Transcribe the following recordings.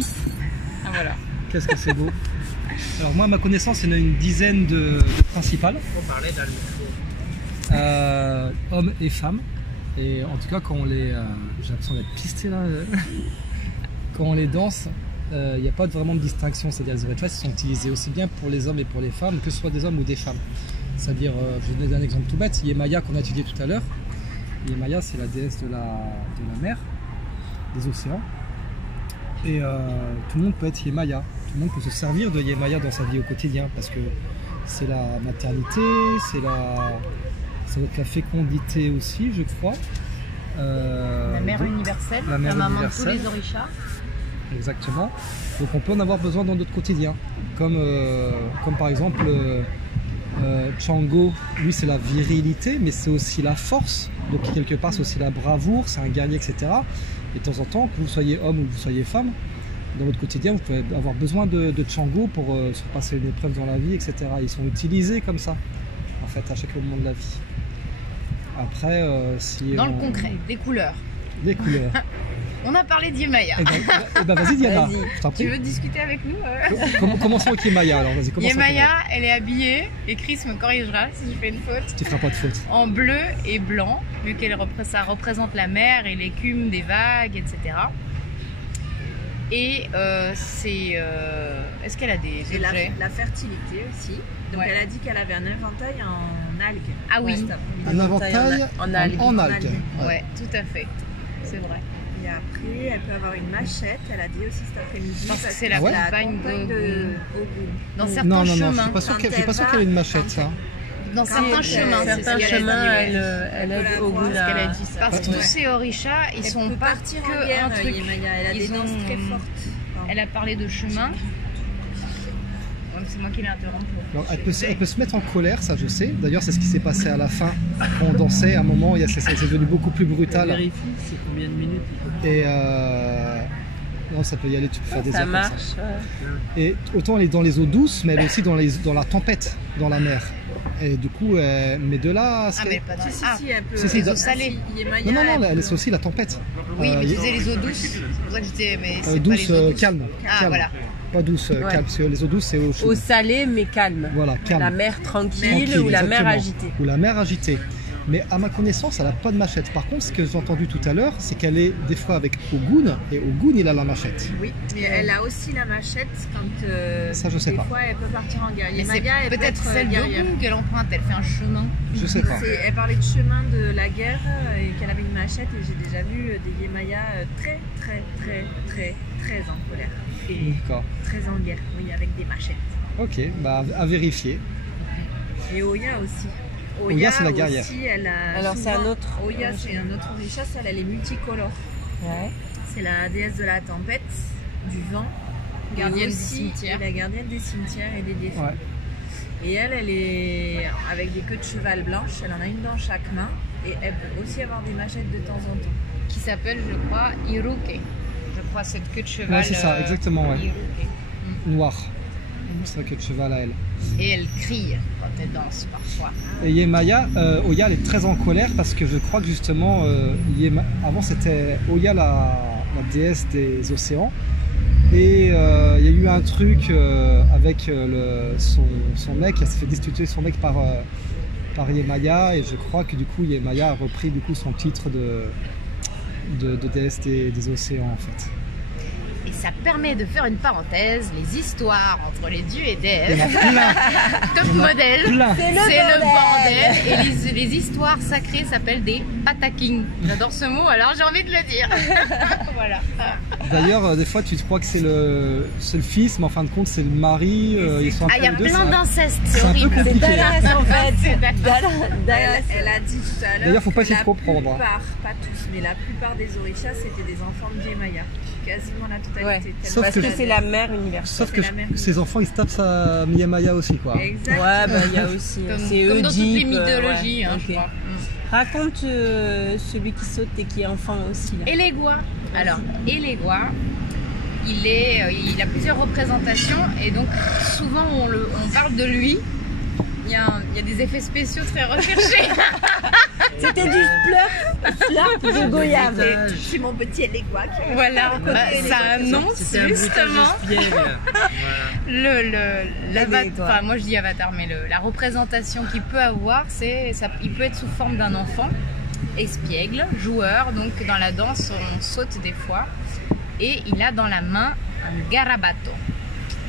écrit. Ah voilà. Qu'est-ce que c'est beau. Alors moi, à ma connaissance, il y en a une dizaine de principales. On parlait dans le micro. Hommes et femmes. Et en tout cas, quand on les... j'ai l'impression d'être pisté là. Quand on les danse, il n'y a pas vraiment de distinction. C'est-à-dire les oreilles sont utilisées aussi bien pour les hommes et pour les femmes, que ce soit des hommes ou des femmes. C'est-à-dire, je vais donner un exemple tout bête, Yemaya qu'on a étudié tout à l'heure. Yemaya, c'est la déesse de la mer, des océans. Et tout le monde peut être Yemaya. Tout le monde peut se servir de Yemaya dans sa vie au quotidien parce que c'est la maternité, ça doit être la fécondité aussi, je crois. La mère universelle, la maman de tous les orishas. Exactement. Donc on peut en avoir besoin dans notre quotidien. Comme par exemple Chango, lui c'est la virilité, mais c'est aussi la force. Donc quelque part c'est aussi la bravoure, c'est un guerrier, etc. Et de temps en temps, que vous soyez homme ou que vous soyez femme, dans votre quotidien, vous pouvez avoir besoin de Chango pour surpasser une épreuve dans la vie, etc. Ils sont utilisés comme ça, en fait, à chaque moment de la vie. Après, si dans le concret, des couleurs. Des couleurs. On a parlé d'Yemaya. Eh ben vas-y Diana, je t'en prie. Tu veux discuter avec nous Commençons avec Yemaya alors, vas-y. Yemaya, elle est habillée, et Chris me corrigera si je fais une faute. Tu feras pas de faute. En bleu et blanc, vu qu'elle ça représente la mer et l'écume des vagues, etc. Et est-ce qu'elle a des objets? La fertilité aussi. Donc elle a dit qu'elle avait un inventaire en algues. Ah oui. Un inventaire en algues. Ouais, tout à fait. C'est vrai. Et après, elle peut avoir une machette, elle a dit aussi cet après-midi. Je pense que c'est la campagne de Ogun. Dans certains chemins. Non, je suis pas sûr qu'elle ait une machette, ça. Dans certains chemins, certains chemins, elle aide Ogun à... Parce que tous ces orishas, ils sont pas que un truc. Elle a des danses très fortes. Elle a parlé de chemin. C'est moi qui l'ai interrompu. Elle peut se mettre en colère, ça je sais. D'ailleurs, c'est ce qui s'est passé à la fin. Quand on dansait, à un moment, c'est devenu beaucoup plus brutal. Vérifie, c'est combien de minutes? Et non, ça peut y aller, tu peux faire des heures. Ça marche. Et autant elle est dans les eaux douces, mais elle est aussi dans la tempête, dans la mer. Et du coup, mais de là... mais pas dans un peu. Les eaux salées. Non, elle c'est aussi la tempête. Oui, mais tu disais les eaux douces. C'est pour ça que je disais, mais c'est douce, pas les eaux douces. calme. Ah, voilà. Pas douce, calme, parce que les eaux douces, c'est eau salée, mais calme. Voilà, calme. La mer tranquille ou la mer agitée. Ou la mer agitée. Mais à ma connaissance, elle n'a pas de machette. Par contre, ce que j'ai entendu tout à l'heure, c'est qu'elle est des fois avec Ogun, et Ogun, il a la machette. Oui, mais elle a aussi la machette quand ça, je sais des pas. fois elle peut partir en guerrier. C'est peut-être celle d'Ogun qu'elle emprunte, elle fait un chemin. Je sais pas. Elle parlait de chemin de la guerre et qu'elle avait une machette, et j'ai déjà vu des Yemaya très en colère. D'accord. Très en guerre, oui, avec des machettes. Ok, bah à vérifier. Et Oya aussi. Oya, c'est la guerrière. Aussi, elle a alors c'est un autre. Oya, c'est un autre orisha, elle est multicolore. Ouais. C'est la déesse de la tempête, du vent, gardienne aussi, des cimetières. La gardienne des cimetières et des défunts. Ouais. Et elle est avec des queues de cheval blanches, elle en a une dans chaque main, et elle peut aussi avoir des machettes de temps en temps. Qui s'appelle, je crois, Iruke. Je crois cette queue de cheval. Ouais, c'est ça, exactement, ouais. Iruke. Noir. C'est la queue de cheval à elle. Et elle crie quand elle danse parfois. Et Yemaya, Oya, elle est très en colère parce que je crois que justement, avant c'était Oya la déesse des océans. Et il y a eu un truc avec son mec, elle s'est fait destituer son mec par Yemaya, et je crois que du coup Yemaya a repris du coup son titre de déesse des océans en fait. Et ça permet de faire une parenthèse, les histoires entre les dieux et déesses. Il y en a plein. Top modèle, c'est le bordel. bordel. Et les histoires sacrées s'appellent des pataking. J'adore ce mot, alors j'ai envie de le dire. Voilà. D'ailleurs, des fois tu crois que c'est le fils, mais en fin de compte c'est le mari. Ils sont il y a plein d'inceste, c'est un peu horrible. compliqué. C'est Dallas en fait. Elle a dit tout à l'heure. D'ailleurs, faut pas que essayer de comprendre. La plupart, pas tous, mais la plupart des orishas c'était des enfants de Yemaya. Quasiment la totalité. Ouais. Sauf Parce que c'est la mère universelle. Sauf que ces enfants ils se tapent sa Yemaya aussi quoi. Exactement. Ouais, bah il y a aussi. Comme dans toutes les mythologies, hein, je crois. Raconte celui qui saute et qui est enfant aussi. Là. Elegua. Alors, Elegua, il a plusieurs représentations et donc souvent on parle de lui. Il y a des effets spéciaux très recherchés. C'était du slurp de goyave. C'est mon petit Elegua qui Voilà, ça annonce justement enfin moi je dis avatar, mais la représentation qu'il peut avoir, il peut être sous forme d'un enfant espiègle, joueur. Donc dans la danse on saute des fois, et il a dans la main un garabato,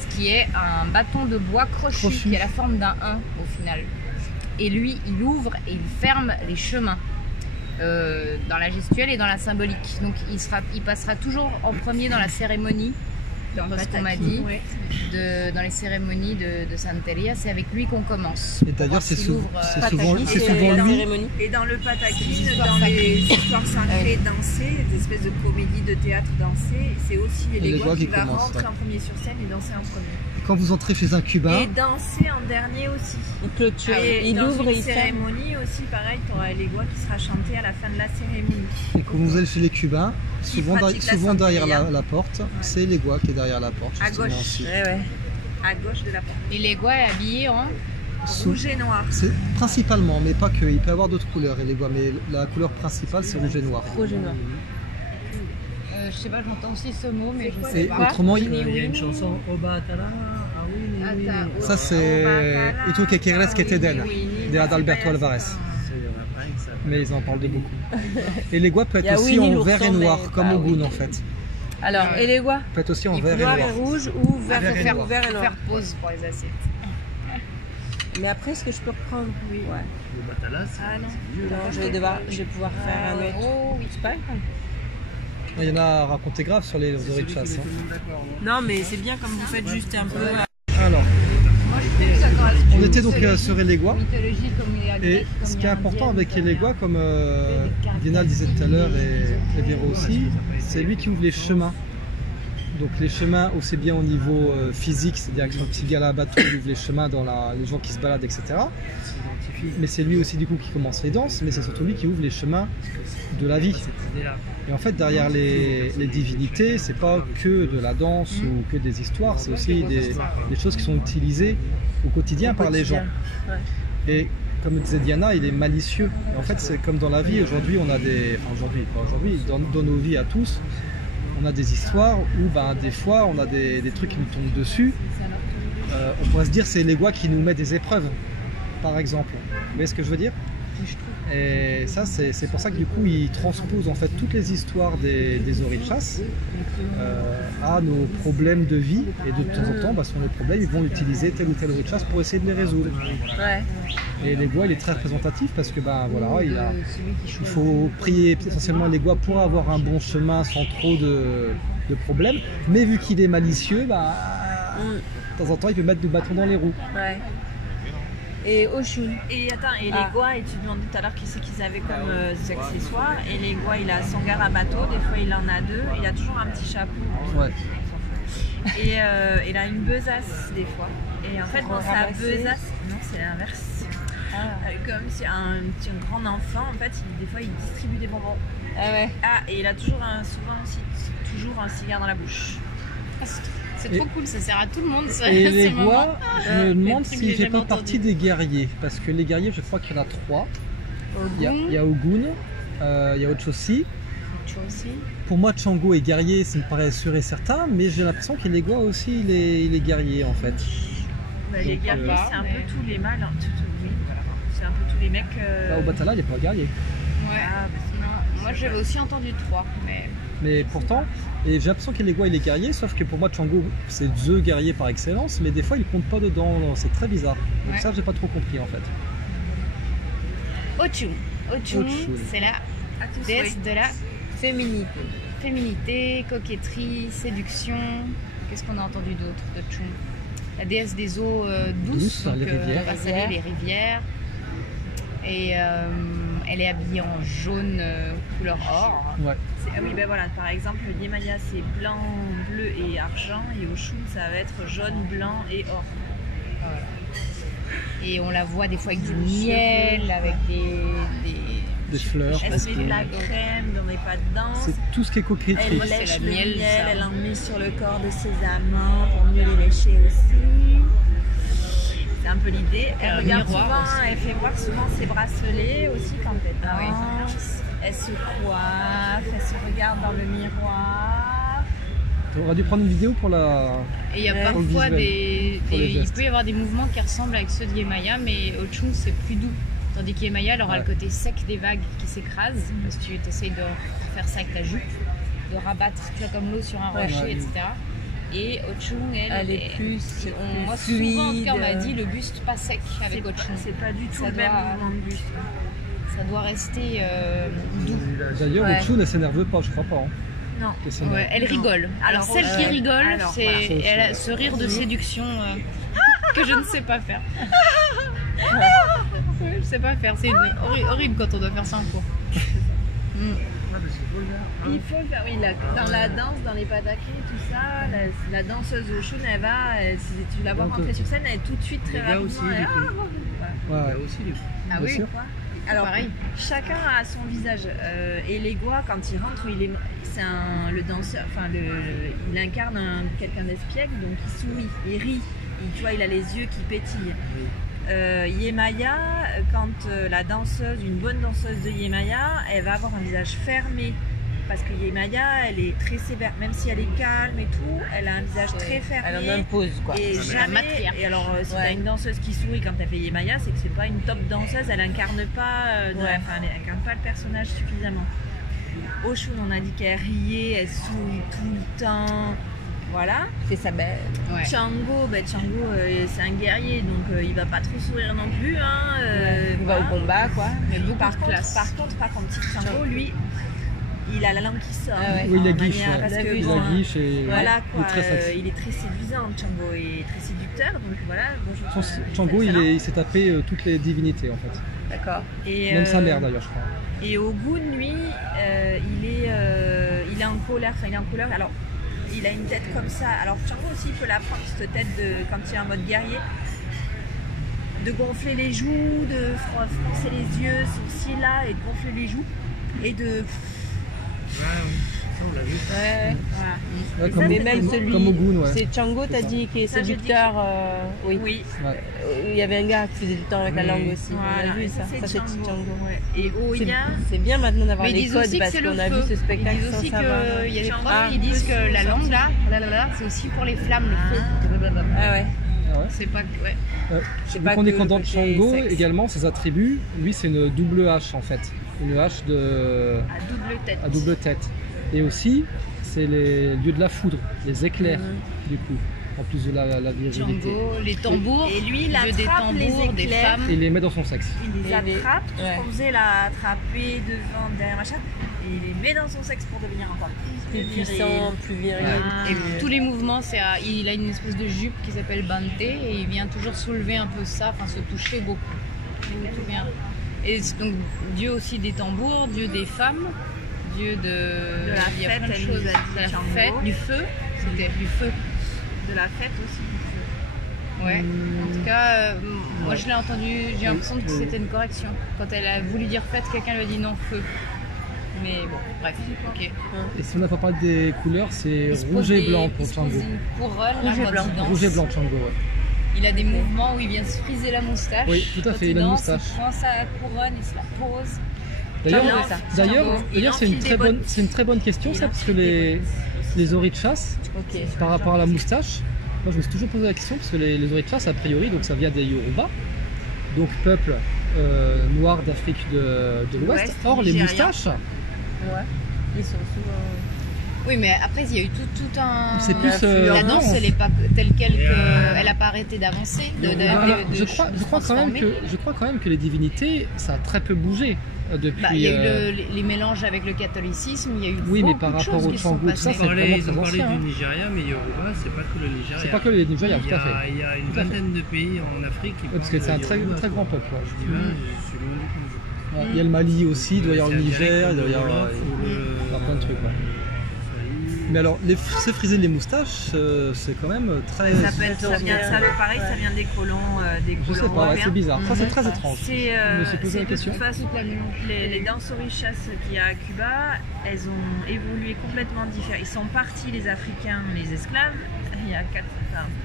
ce qui est un bâton de bois crochu. Qui a la forme d'un 1 au final. Et lui, il ouvre et il ferme les chemins dans la gestuelle et dans la symbolique. Donc il passera toujours en premier dans la cérémonie, ce qu'on m'a dit, dans les cérémonies de Santeria. C'est avec lui qu'on commence. Et d'ailleurs, c'est souvent lui. Et dans le pataki, dans les histoires sacrées dansées, des espèces de comédies de théâtre dansées, c'est aussi Elegua qui va rentrer en premier sur scène et danser en premier. Quand vous entrez chez un Cubain. Et danser en dernier aussi. Il ouvre et il ferme. Cérémonie aussi, pareil, tu auras Elegua qui sera chanté à la fin de la cérémonie. Et quand vous allez chez les Cubains, souvent derrière la porte, c'est Elegua qui est derrière la porte. À gauche. Aussi. À gauche de la porte. Elegua est habillé en rouge et noir. Principalement, mais pas que. Il peut y avoir d'autres couleurs, Elegua, mais la couleur principale, c'est rouge et noir. Rouge et noir. Je sais pas, j'entends aussi ce mot, mais je sais et pas. Autrement, il y a une chanson Obatala. Ça, c'est Itu que quieres que te den de Adalberto Alvarez. Mais ils en parlent de beaucoup. Et Elegua peut être aussi en vert et noir, comme Ogun en fait. Alors, Elegua peut être aussi en vert et noir noir. Et rouge ou vert et noir. Faire pause pour les assiettes. Mais après, est-ce que je peux reprendre? Oui. Ouais. Le Batala, non, je vais pouvoir faire un autre. Oh, oui, c'est pas grave. Il y en a à raconter grave sur les orichas. Non, mais c'est bien comme vous faites juste un peu. Alors, on était donc sur Elegua. Et ce qui est important avec Elegua, comme Dina le disait tout à l'heure et Véro aussi, c'est lui qui ouvre les chemins. Donc les chemins aussi bien au niveau physique, c'est-à-dire avec son petit galabato, il ouvre les chemins dans les gens qui se baladent, etc. Mais c'est lui aussi du coup qui commence les danses, mais c'est surtout lui qui ouvre les chemins de la vie. Et en fait derrière les divinités, c'est pas que de la danse ou que des histoires, c'est aussi des choses qui sont utilisées au quotidien par les gens. Et comme disait Diana, il est malicieux. Et en fait c'est comme dans la vie, aujourd'hui on a dans nos vies à tous, on a des histoires où des fois on a des trucs qui nous tombent dessus. On pourrait se dire c'est Elegua qui nous met des épreuves, par exemple. Vous voyez ce que je veux dire? Et ça, c'est pour ça que du coup, il transpose en fait toutes les histoires des orichas à nos problèmes de vie. Et de temps en temps, sur les problèmes, ils vont utiliser tel ou tel orichas pour essayer de les résoudre. Ouais. Et Elegua, il est très représentatif parce que il faut prier essentiellement Elegua pour avoir un bon chemin sans trop de problèmes. Mais vu qu'il est malicieux, de temps en temps, il peut mettre du bâton dans les roues. Ouais. Et Oshun. Et attends, Elegua, et tu demandais tout à l'heure qui c'est qu'ils avaient comme accessoires. Elegua, il a son garabato, des fois il en a deux, il a toujours un petit chapeau. Ouais. Et il a une besace des fois. Et en fait, dans sa besace, non, c'est l'inverse. Comme si un grand enfant, en fait, des fois il distribue des bonbons. Ah ouais. Et il a toujours toujours un cigare dans la bouche. C'est trop cool, ça sert à tout le monde. Et Elegua, je me demande si il fait pas partie des guerriers, parce que les guerriers, je crois qu'il y en a 3. Il y a Ogun, il y a Ochosi. Pour moi, Chango est guerrier, ça me paraît sûr et certain, mais j'ai l'impression qu'Elegua aussi, il est guerrier en fait. Les guerriers, c'est un peu tous les mâles. Oui, voilà. C'est un peu tous les mecs. Obatala, il n'est pas guerrier. Ouais. Non. Moi, j'avais aussi entendu 3, mais pourtant, et j'ai l'impression qu'Elegua il est guerrier, sauf que pour moi Chango c'est the guerrier par excellence, mais des fois il compte pas dedans, c'est très bizarre. Donc ça j'ai pas trop compris en fait. Ochun, c'est la déesse de la féminité, coquetterie, séduction. Qu'est-ce qu'on a entendu d'autre de Chun? La déesse des eaux douces, donc, les rivières. Et elle est habillée en jaune couleur or. Ouais. Oui, voilà, par exemple, Yemaya c'est blanc, bleu et argent, et Oshun ça va être jaune, blanc et or. Voilà. Et on la voit des fois avec du miel, avec des fleurs. Elle se met de la crème, on n'est pas dedans. C'est tout ce qui est coquetterie. Elle lèche le miel, elle en met sur le corps de ses amants pour mieux les lécher aussi. C'est un peu l'idée. Elle regarde miroir souvent, aussi. elle fait voir souvent ses bracelets aussi quand elle danse. Ah oui. Elle se coiffe, elle se regarde dans le miroir. Tu aurais dû prendre une vidéo pour la. Et il y a Pour le parfois visuel, pour les il gestes. peut y avoir des mouvements qui ressemblent avec ceux de Yemaya, mais au Chung c'est plus doux. Tandis qu'Yemaya, elle aura le côté sec des vagues qui s'écrasent, parce que tu essayes de faire ça avec ta jupe, de rabattre, tu vois, comme l'eau sur un rocher, Ouais. etc. Et au Chung, Elle est plus moi, fluide. souvent, en tout cas, on m'a dit le buste pas sec avec au Chung. C'est pas du tout Ça le même doit- mouvement de buste. Ça doit rester doux. D'ailleurs, Ouais. Ochun, elle s'énerve pas, je crois pas. Hein. Non. Elle s'énerve. Ouais, elle rigole. Alors, celle qui rigole, alors, c'est voilà. elle a ce rire de séduction que je ne sais pas faire. Ouais, je sais pas faire. C'est horrible quand on doit faire ça en cours. Il faut le faire, oui, dans la danse, dans les pataqués, tout ça, la danseuse au Shun, elle va, si tu la vois Donc, rentrer sur scène, elle est tout de suite très les gars rapidement. aussi, elle- les filles. Ouais, Il y ouais. a aussi les Ah Bien oui, sûr. Alors, pareil. chacun a son visage. Et les Gois, quand il rentre, le danseur, enfin, il incarne quelqu'un d'espiègle, donc il sourit, il rit. Tu vois, il a les yeux qui pétillent. Yemaya, quand la danseuse, une bonne danseuse de Yemaya, elle va avoir un visage fermé. Parce que Yemaya, elle est très sévère, même si elle est calme et tout, elle a un visage très fermé. Elle en impose, quoi. Et la jamais. matriarche. Et alors, si Ouais. t'as une danseuse qui sourit quand elle fait Yemaya, c'est que c'est pas une top danseuse, elle incarne pas, Ouais. elle incarne pas le personnage suffisamment. Oshun, on a dit qu'elle riait, elle sourit tout le temps. Voilà. Fait sa belle. Ouais. Django, c'est un guerrier, donc il va pas trop sourire non plus. Hein, Il va au voilà. combat, quoi. Mais beaucoup Par de contre, classe. petit Django, lui, il a la langue qui sort. Ah ouais. Oui, il a En guiche. manière- Ouais. parce que Il bon, a guiche et voilà il quoi, est très sexy. il est très séduisant, Django est très séducteur, donc voilà. Bonjour. Django, il s'est tapé toutes les divinités en fait. D'accord. Et, Même sa mère d'ailleurs, je crois. Et Ogun, lui, il est en colère. Enfin, il est en colère. Alors, il a une tête comme ça. Alors, Django aussi, il peut la prendre, cette tête quand il est en mode guerrier. De gonfler les joues, de froncer les yeux, sourcils là, et de gonfler les joues. Et de. Ouais, oui. Ça, on l'a vu. Ouais. Voilà. Ouais, Et comme, ça, Mais c'est même des- celui. comme Ogun, ouais. C'est Django, t'as C'est ça. dit, qui est Ça, j'ai dit séducteur. Oui. Oui. Ouais. Il y avait un gars qui faisait du temps avec la Oui. langue aussi. On Voilà. a vu Et ça. Ça, c'est Django. Ouais. Et C'est- Oya. C'est bien maintenant d'avoir Mais ils les disent codes aussi que parce c'est le qu'on a feu. vu ce spectacle Ils disent sans aussi savoir. qu'il y a des Django, profs qui il disent peut que se la langue sentir. là, c'est aussi pour les flammes, le feu. Ah ouais. Ah ouais. C'est pas que. Ouais. C'est Vu pas qu'on que est le content de côté Django, sexe. également ses attributs, lui c'est une double hache en fait. Une hache À double tête. à double tête. Et aussi, c'est les lieux de la foudre, les éclairs du coup, en plus de la virilité. Django, les tambours. Et lui, il le jeu des attrape les tambours, des éclairs. femmes. Et il les met dans son sexe. Il les Et les- attrape, tout ouais. ce qu'on faisait là, attraper devant, derrière machin, et il les met dans son sexe pour devenir encore Plus viril. puissant, plus viril. Ah. Et plus- tous les mouvements, il a une espèce de jupe qui s'appelle Bante et il vient toujours soulever un peu ça, enfin se toucher beaucoup. Tout bien. Et donc Dieu aussi des tambours, Dieu des femmes, Dieu de la il y a fête, plein de elle choses. nous a dit, De la Django. fête, du feu, c'était du feu. De la fête aussi. Ouais. En tout cas, moi je l'ai entendu, j'ai l'impression que c'était une correction. Quand elle a voulu dire fête, quelqu'un lui a dit non feu. Mais bon, bref, ok. Et si on n'a pas parlé des couleurs, c'est Il se rouge pose et des- blanc il pour se pose Django. une couronne, Rouge et là, blanc. quand il danse. Rouge et blanc Django, ouais. Il a des mouvements où il vient se friser la moustache. Oui, tout à Quand fait, il a une danse, moustache. Il prend sa couronne, il se la pose. D'ailleurs, Django, ça. Django. d'ailleurs, c'est une très bonne question ça, parce que les Orishas, Ok. par rapport à la moustache, moi je me suis toujours posé la question parce que les Orishas, a priori, donc ça vient des Yoruba, donc peuple noir d'Afrique de l'Ouest. Ouest, Or, les nigérien. moustaches, Ouais. Ils sont souvent. Oui, mais après, il y a eu tout un. c'est plus. La danse, non, elle n'est pas telle quelle Et, elle n'a pas arrêté d'avancer. alors, je crois quand même que les divinités, ça a très peu bougé depuis. Bah, il y a eu les mélanges avec le catholicisme, il y a eu Oui, mais beaucoup par de rapport choses au qui sont Django, tout ça, passées. c'est vraiment Ils ont très parlé ancien, hein. du Nigeria, mais Yoruba, c'est pas que le Nigeria. C'est pas que les Nigeria, tout à fait. Il y a une Tout à fait. vingtaine de pays en Afrique qui Ouais, parce que parlent c'est un de très, Yoruba, très grand quoi. peuple. Ouais. Je dis, ouais, je suis loin du compte. Ouais, il y a le Mali aussi, il doit y avoir le C'est un Niger, dialecte il doit y avoir de Wolof ou plein de trucs. Ouais. Mais alors, se friser les moustaches, c'est quand même très... Ça vient pareil, ça vient des colons Je sais pas, ouais, européens. c'est bizarre. Ça, c'est très étrange. C'est Je me suis posé la question. de toute façon, les dansorichas qu'il y a à Cuba, elles ont évolué complètement différemment. Ils sont partis, les Africains, les esclaves,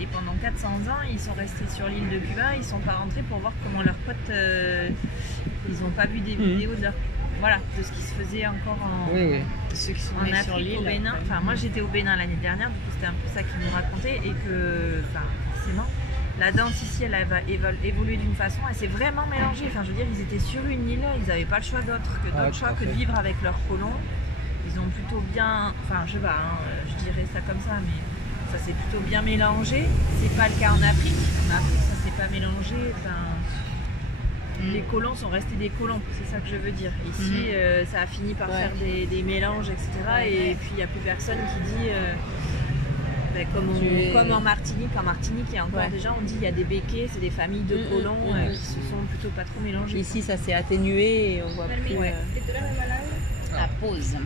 et pendant 400 ans, ils sont restés sur l'île de Cuba, ils sont pas rentrés pour voir comment leurs potes, ils n'ont pas vu des vidéos de de ce qui se faisait encore Ceux qui sont en nés sur Afrique, l'île. au Bénin. Enfin, moi j'étais au Bénin l'année dernière, du coup c'était un peu ça qu'ils nous racontaient, et que forcément la danse ici elle va évoluer d'une façon, elle s'est vraiment mélangée. Enfin, je veux dire, ils étaient sur une île, ils n'avaient pas le choix que de vivre avec leurs colons. Ils ont plutôt bien, enfin je sais pas, je dirais ça comme ça, mais ça s'est plutôt bien mélangé. C'est pas le cas en Afrique. En Afrique ça s'est pas mélangé. Les colons sont restés des colons, c'est ça que je veux dire. Ici, ça a fini par faire des mélanges, etc. Et puis il n'y a plus personne qui dit, comme en Martinique. En Martinique, il y a encore des gens, on dit il y a des béquets, c'est des familles de colons qui se sont plutôt pas trop mélangés. Ici, ça s'est atténué et on voit plus. La pause.